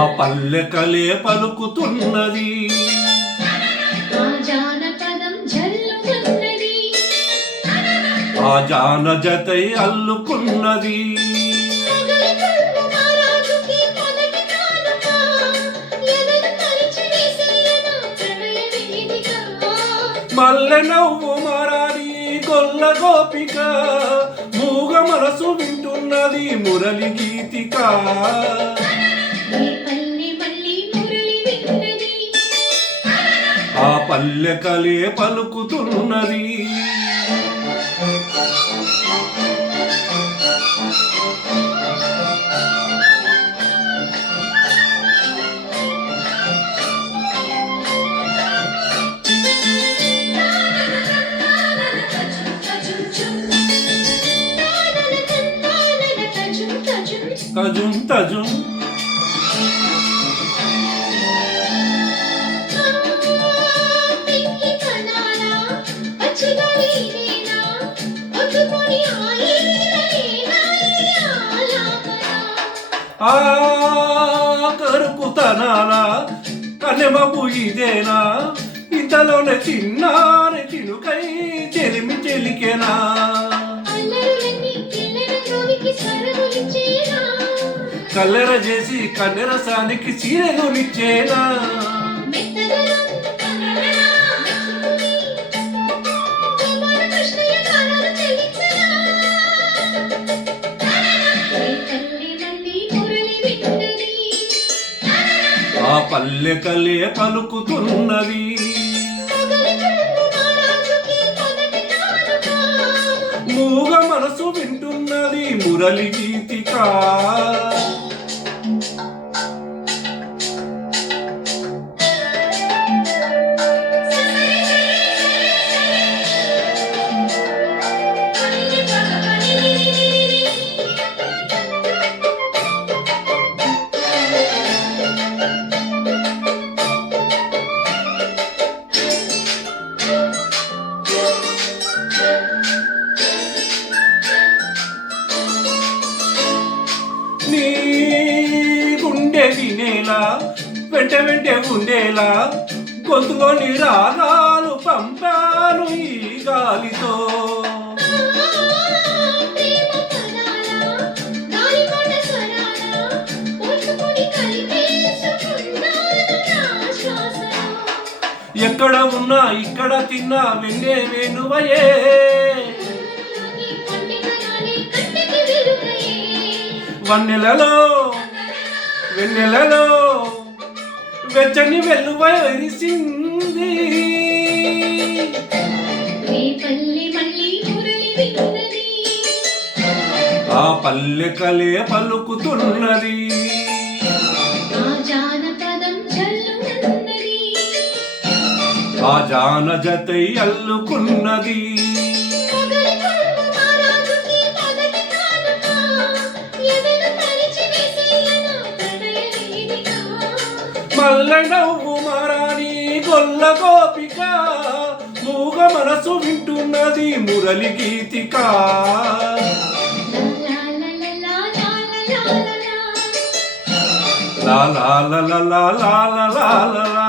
ఆ పల్లె కలే పలుకుతున్నది, ఆ జానపదం జల్లుతున్నది, ఆ జాన జతై అల్లుకున్నది. మొగలి కళ్ళు మహారాజుకి మొదటి కానుక, ఎదను తరిచి వేసేయనా ప్రణయ వేదిక. మల్లె నవ్వు మారాని గొల్ల గోపిక, మూగ మనసు వింటున్నది మురళి గీతిక. ఏ పల్లె మళ్ళీ మురళి విన్నది, ఆ పల్లె కలే పలుకుతున్నది. తజుం తజుం పెంకి కనాలా పచ్చిగాలి నేనా ఒత్తుకొని ఆయిలేనా ఆలాపనా. ఆ కరుకుతనాల కన్నెమబు ఇదేనా, ఇంతలోనే చిన్నారి చినుకై చెలిమి చెలికెనా. అల్లరులన్నీ కిల్లెర రోవికి స్వరములిచ్చేనా, కల్లెర చేసి కన్నెరసానికి చీరెలునిచ్చేనా. మెత్తదనం కన్నడనా మెచ్చుకుని గోపాల కృష్ణయ్య గానాలు చెల్లించనా. ఏ తల్లి మళ్ళీ మురళి విన్నది, ఆ పల్లె కలే పలుకుతున్నది, మొగలి కళ్ళు మహారాజుకి మొదటి కానుక. మూగ మనసు వింటున్నది మురళి గీతిక. నీ గుండె వినేలా వెంట వెంటే ఉండేలా గొంతులోని రాగాలు పంపాను ఈ గాలితో. ప్రేమ పదాలా గాలిపట స్వరాలా పోల్చుకొని కలిపేసుకున్నాను నా శ్వాసలో. ఎక్కడ ఉన్నా ఇక్కడ తిన్నా వెన్నే వేణువయే, ఊరిలోని పండితనాలే కంటికి వెలుగయే. వన్నెలలో వెన్నెలలో వెచ్చని వెల్లువై విరిసింది. ఏ పల్లె మళ్ళీ మురళి విన్నది, ఆ పల్లె కలే పలుకుతున్నది, ఆ జానపదం జల్లుతున్నది, ఆ జాన జతై అల్లుకున్నది. మొగలి కళ్ళు మహారాజుకి మొదటి కానుక, ఎదను తరిచి వేసేయనా ప్రణయ వేదిక. మల్లె నవ్వు మారాని గొల్ల గోపిక, మూగ మనసు వింటున్నది మురళి గీతిక. లా లా లా లా లా లా. లా లా లా లా లా లా లా.